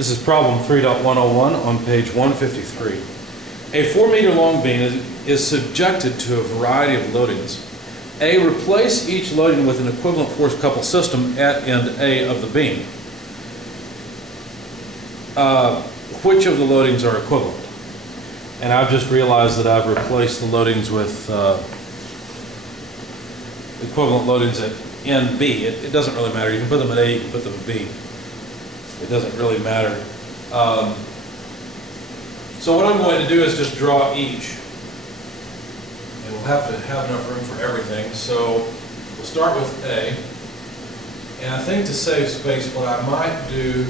This is problem 3.101 on page 153. A 4-meter long beam is subjected to a variety of loadings. A, replace each loading with an equivalent force couple system at end A of the beam. Which of the loadings are equivalent? And I've just realized that I've replaced the loadings with equivalent loadings at end B. It doesn't really matter. You can put them at A, you can put them at B. It doesn't really matter. So what I'm going to do is just draw each. And we'll have to have enough room for everything. So we'll start with A. And I think to save space, what I might do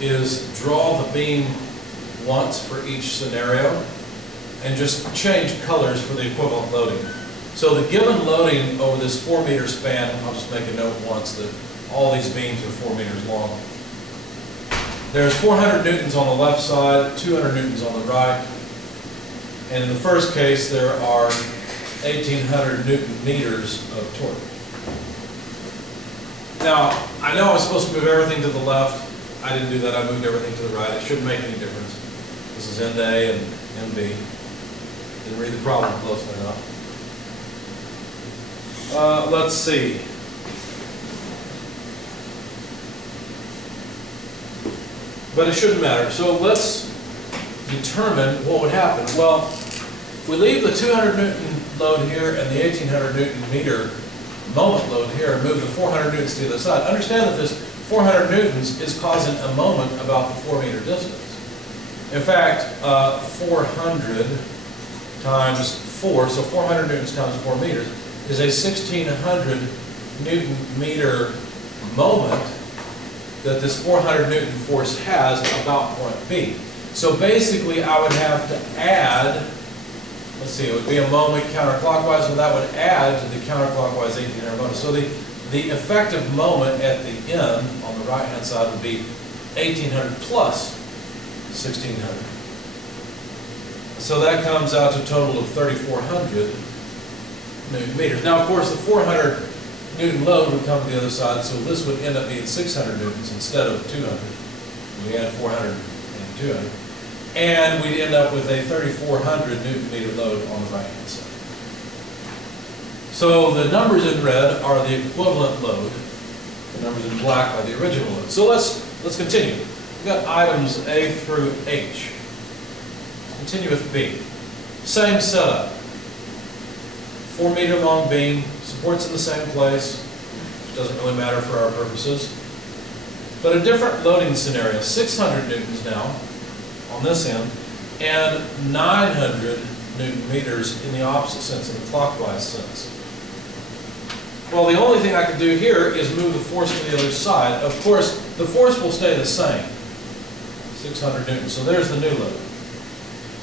is draw the beam once for each scenario and just change colors for the equivalent loading. So the given loading over this 4-meter span, I'll just make a note once that all these beams are 4 meters long. There's 400 newtons on the left side, 200 newtons on the right, and in the first case there are 1,800 newton meters of torque. Now, I know I was supposed to move everything to the left. I didn't do that. I moved everything to the right. It shouldn't make any difference. This is end A and end B. Didn't read the problem closely enough. Let's see. But it shouldn't matter. So let's determine what would happen. Well, if we leave the 200 newton load here and the 1,800 newton meter moment load here and move the 400 newtons to the other side, understand that this 400 newtons is causing a moment about the 4-meter distance. In fact, 400 times 4, so 400 newtons times 4 meters, is a 1,600 newton meter moment that this 400 newton force has about point B. So basically I would have to add, let's see, it would be a moment counterclockwise, so that would add to the counterclockwise 1,800 moment. So the effective moment at the end on the right hand side would be 1,800 plus 1,600. So that comes out to a total of 3,400 newton meters. Now of course the 400 newton load would come to the other side, so this would end up being 600 newtons instead of 200. We add 400 and 200. And we'd end up with a 3,400 newton meter load on the right hand side. So the numbers in red are the equivalent load. The numbers in black are the original load. So let's continue. We've got items A through H. Let's continue with B. Same setup. 4-meter long beam, supports in the same place, which doesn't really matter for our purposes. But a different loading scenario, 600 newtons now on this end, and 900 newton meters in the opposite sense, in the clockwise sense. Well, the only thing I can do here is move the force to the other side. Of course, the force will stay the same, 600 newtons. So there's the new load.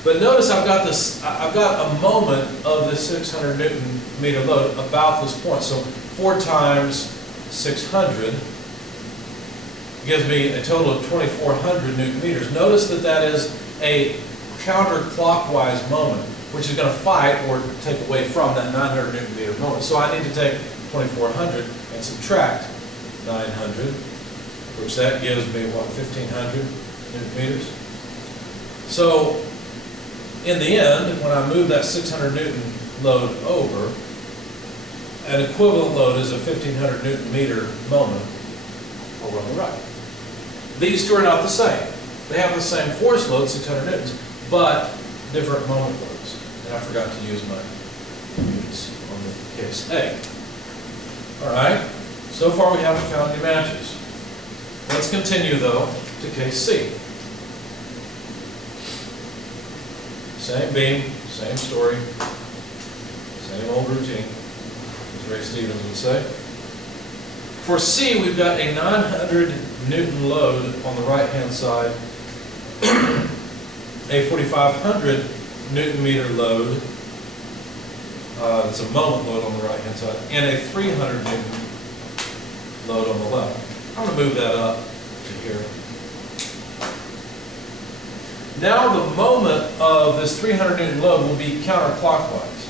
But notice I've got a moment of this 600 newton meter load about this point. So 4 times 600 gives me a total of 2,400 newton meters. Notice that that is a counterclockwise moment, which is going to fight or take away from that 900 newton meter moment. So I need to take 2,400 and subtract 900, which that gives me, what, 1,500 newton meters? So in the end, when I move that 600 newton load over, an equivalent load is a 1,500 newton meter moment over on the right. These two are not the same. They have the same force load, 600 newtons, but different moment loads. And I forgot to use my units on the case A. All right, so far we haven't found any matches. Let's continue though to case C. Same beam, same story, same old routine, as Ray Stevens would say. For C, we've got a 900 newton load on the right-hand side, a 4,500 newton meter load, it's a moment load on the right-hand side, and a 300 newton load on the left. I'm going to move that up to here. Now the moment of this 300 newton load will be counterclockwise.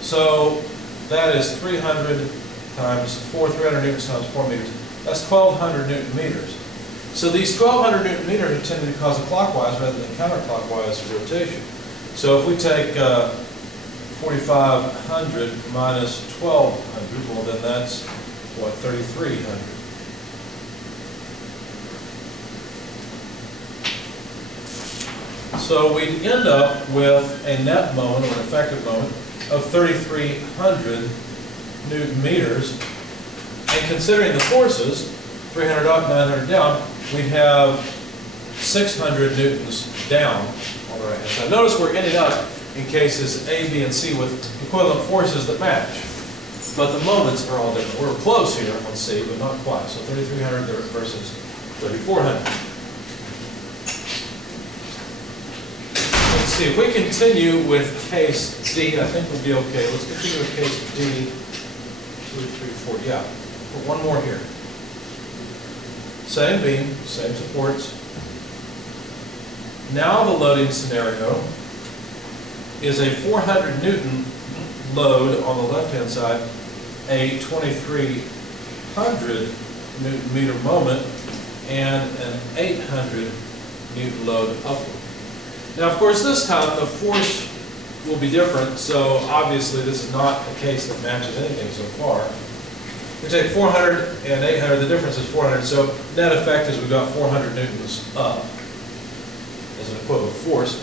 So that is 300 times 4, 300 newtons times 4 meters. That's 1,200 Newton meters. So these 1,200 Newton meters are tending to cause a clockwise rather than counterclockwise rotation. So if we take 4,500 minus 1,200, well then that's, what, 3,300. So we end up with a net moment, or an effective moment, of 3,300 Newton meters. And considering the forces, 300 up, 900 down, we'd have 600 newtons down on the right hand side. Notice we're ending up in cases A, B, and C with equivalent forces that match. But the moments are all different. We're close here on C, but not quite. So 3,300 versus 3,400. Let's see, if we continue with case D, I think we'll be okay. Let's continue with case D, 2, 3, 4, yeah. Put one more here. Same beam, same supports. Now the loading scenario is a 400 Newton load on the left-hand side, a 2,300 Newton meter moment, and an 800 Newton load upward. Now, of course, this time the force will be different, so obviously this is not a case that matches anything so far. We take 400 and 800, the difference is 400, so net effect is we've got 400 newtons up as an equivalent force.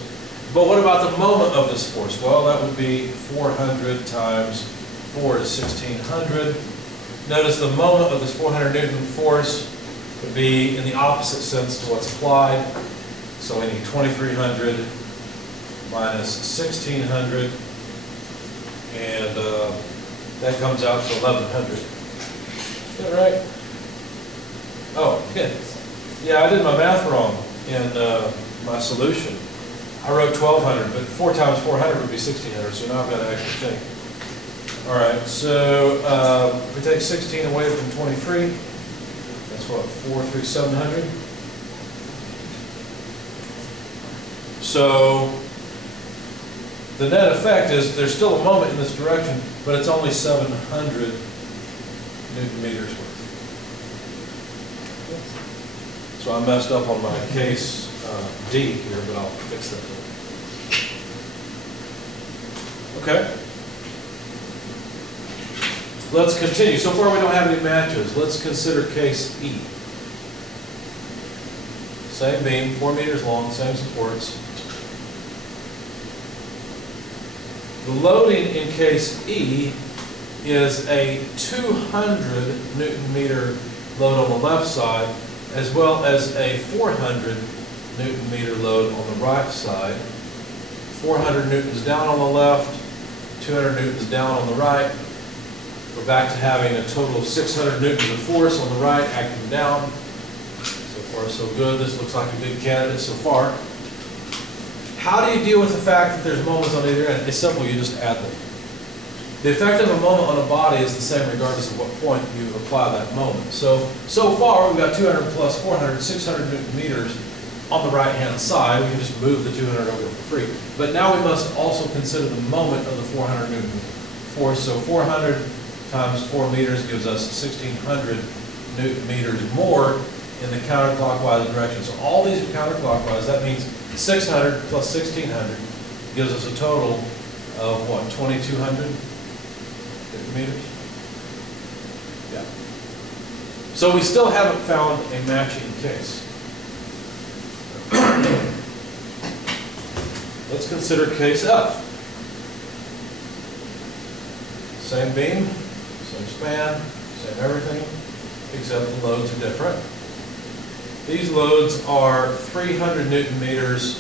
But what about the moment of this force? Well, that would be 400 times 4 is 1,600. Notice the moment of this 400 Newton force would be in the opposite sense to what's applied. So we need 2,300 minus 1,600, and that comes out to 1,100. Is that right? Oh, yeah, I did my math wrong in my solution. I wrote 1,200, but 4 times 400 would be 1,600, so now I've got to actually think. All right, so if we take 16 away from 23, that's what, 4, 3, 700? So the net effect is there's still a moment in this direction, but it's only 700 Newton meters worth. So I messed up on my case D here, but I'll fix that later. Okay. Let's continue. So far we don't have any matches. Let's consider case E. Same beam, 4 meters long, same supports. The loading in case E is a 200 Newton meter load on the left side, as well as a 400 Newton meter load on the right side. 400 newtons down on the left, 200 newtons down on the right. We're back to having a total of 600 newtons of force on the right acting down. So far so good. This looks like a good candidate so far. How do you deal with the fact that there's moments on either end? It's simple, you just add them. The effect of a moment on a body is the same regardless of what point you apply that moment. So far we've got 200 plus 400, 600 Newton meters on the right-hand side. We can just move the 200 over for free. But now we must also consider the moment of the 400 Newton force. So 400 times 4 meters gives us 1,600 Newton meters more in the counterclockwise direction. So all these are counterclockwise. That means 600 plus 1,600 gives us a total of what, 2,200 Newton meters? Yeah. So we still haven't found a matching case. Let's consider case F. Same beam, same span, same everything, except the loads are different. These loads are 300 Newton meters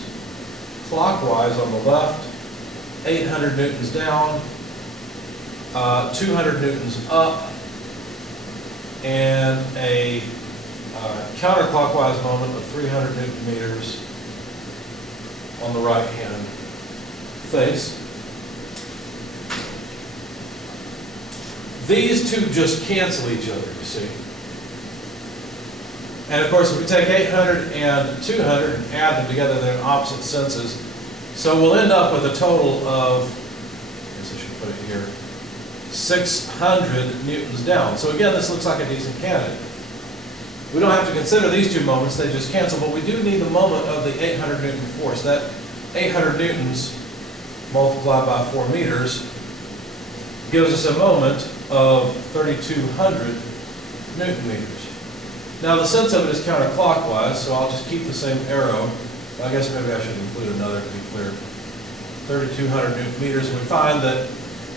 clockwise on the left, 800 newtons down, 200 newtons up, and a counterclockwise moment of 300 Newton meters on the right-hand face. These two just cancel each other, you see. And of course, if we take 800 and 200 and add them together, they're in opposite senses. So we'll end up with a total of, I guess I should put it here, 600 newtons down. So again, this looks like a decent candidate. We don't have to consider these two moments, they just cancel, but we do need the moment of the 800 Newton force. That 800 Newtons multiplied by 4 meters gives us a moment of 3,200 Newton meters. Now the sense of it is counterclockwise, so I'll just keep the same arrow. I guess maybe I should include another to be clear. 3,200 Newton meters, and we find that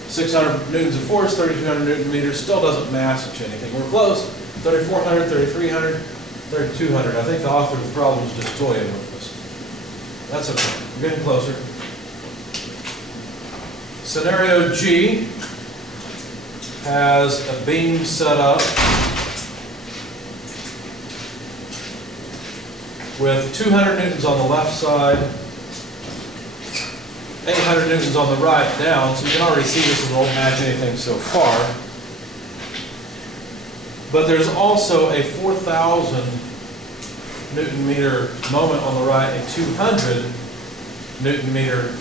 600 newtons of force, 3,200 Newton meters still doesn't match anything. We're close. 3,400, 3,300, 3,200. I think the author of the problem is just toying with us. That's okay. We're getting closer. Scenario G has a beam set up with 200 newtons on the left side, 800 newtons on the right down, so you can already see this won't match anything so far. But there's also a 4,000 Newton meter moment on the right, a 200 Newton meter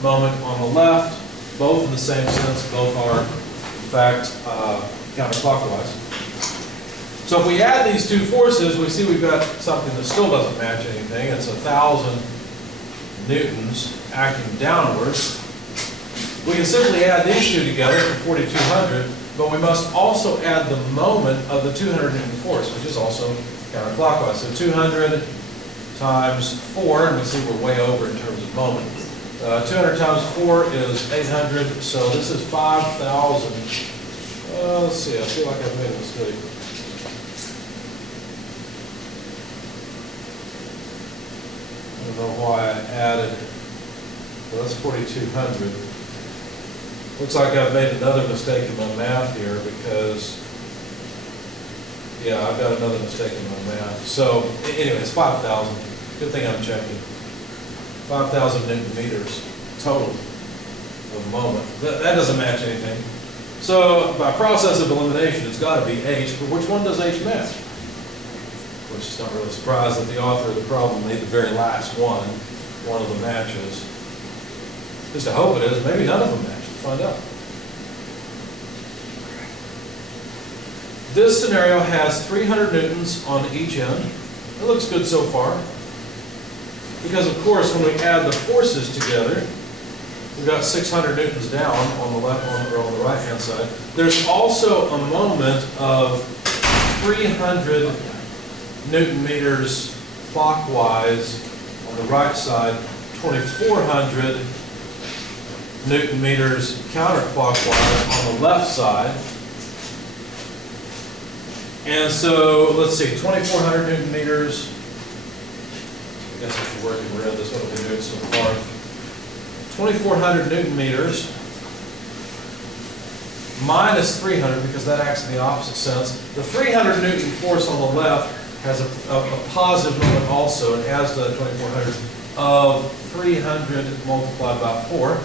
moment on the left, both in the same sense, both are in fact counterclockwise. So if we add these two forces, we see we've got something that still doesn't match anything. It's 1,000 newtons acting downwards. We can simply add these two together for 4,200, but we must also add the moment of the 200 Newton force, which is also counterclockwise. So 200 times 4, and we see we're way over in terms of moment. 200 times 4 is 800, so this is 5,000. Let's see, I feel like I've made a mistake. I don't know why I added, well, that's 4,200. Looks like I've made another mistake in my math here because, yeah, I've got another mistake in my math. So, anyway, it's 5,000. Good thing I'm checking. 5,000 Newton meters total of moment. That doesn't match anything. So, by process of elimination, it's got to be H, but which one does H match? Which is not really surprised that the author of the problem made the very last one of the matches. At least I hope it is. Maybe none of them match. We'll find out. This scenario has 300 newtons on each end. It looks good so far. Because of course, when we add the forces together, we've got 600 newtons down on the left or on the right hand side. There's also a moment of 300 Newton meters clockwise on the right side, 2,400 Newton meters counterclockwise on the left side. And so, let's see, 2,400 Newton meters. I guess if you work in red, that's what we've been doing so far. 2,400 Newton meters minus 300, because that acts in the opposite sense. The 300 Newton force on the left has a positive moment also. It has the 2,400 of 300 multiplied by 4.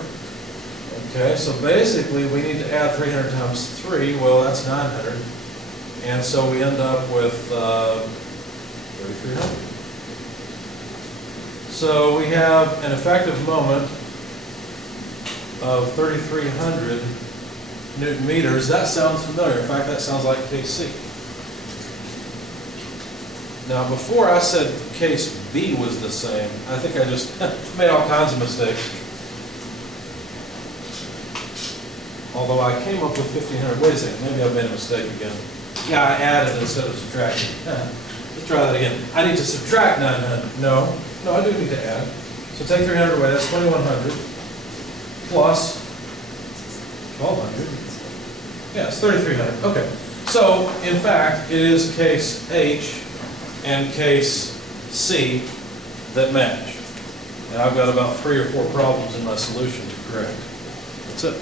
Okay, so basically we need to add 300 times 3. Well, that's 900. And so we end up with 3,300. So we have an effective moment of 3,300 Newton meters. That sounds familiar. In fact, that sounds like case C. Now, before I said case B was the same, I think I just made all kinds of mistakes. Although I came up with 1,500. Wait a second, maybe I made a mistake again. Yeah, I added instead of subtracting. Let's try that again. I need to subtract 900. No, I do need to add. So take 300 away, that's 2,100 plus 1,200. Yeah, it's 3,300. Okay. So, in fact, it is case H and case C that match. And I've got about 3 or 4 problems in my solution to correct. That's it.